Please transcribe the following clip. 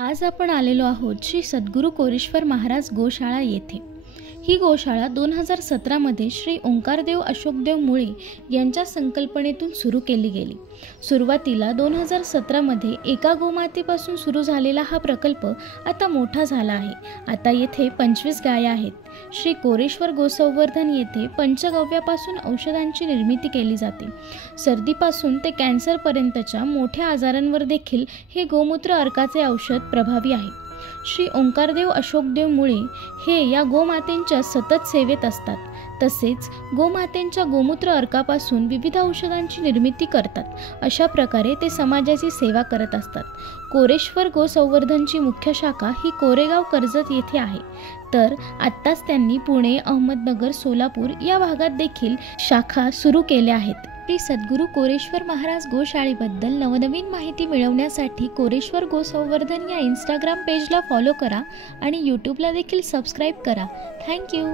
आज आपण आलेलो आहोत श्री सद्गुरू कोरेश्वर महाराज गोशाळा येथे। ही गोशाळा 2017 मध्ये श्री ओंकारदेव अशोकदेव मुळे यांच्या संकल्पनेतून सुरू केली गेली। सुरुवातीला 2017 मध्ये एका गोमातेपासून सुरू झालेला हा प्रकल्प आता मोठा झाला आहे। आता येथे 25 गाया आहेत। श्री कोरेश्वर गोसंवर्धन येथे पंचगव्यापासून औषधांची निर्मिती केली जाते। सर्दीपासून ते कॅन्सरपर्यंतच्या मोठ्या आजारांवर देखील हे गोमूत्र अर्काचे औषध प्रभावी आहे। श्री ओंकारदेव अशोकदेव मुळे हे या गोमातेंच्या सतत सेवेत असतात। तसेच गोमातेंच्या गोमूत्र अर्कापासून विविध औषधांची निर्मिती करतात। अशा प्रकारे ते समाजाची सेवा करत असतात। कोरेश्वर गोसंवर्धनची मुख्य शाखा ही कोरेगाव कर्जत येथे आहे। तर आत्ताच त्यांनी पुणे, अहमदनगर, सोलापूर या भागात देखील शाखा सुरू केल्या आहेत। श्री सद्गुरू कोरेश्वर महाराज गोशाळेबद्दल नवनवीन माहिती मिळवण्यासाठी कोरेश्वर गोसंवर्धन या इंस्टाग्राम पेजला फॉलो करा आणि यूट्यूबला देखील सबस्क्राईब करा। थँक्यू।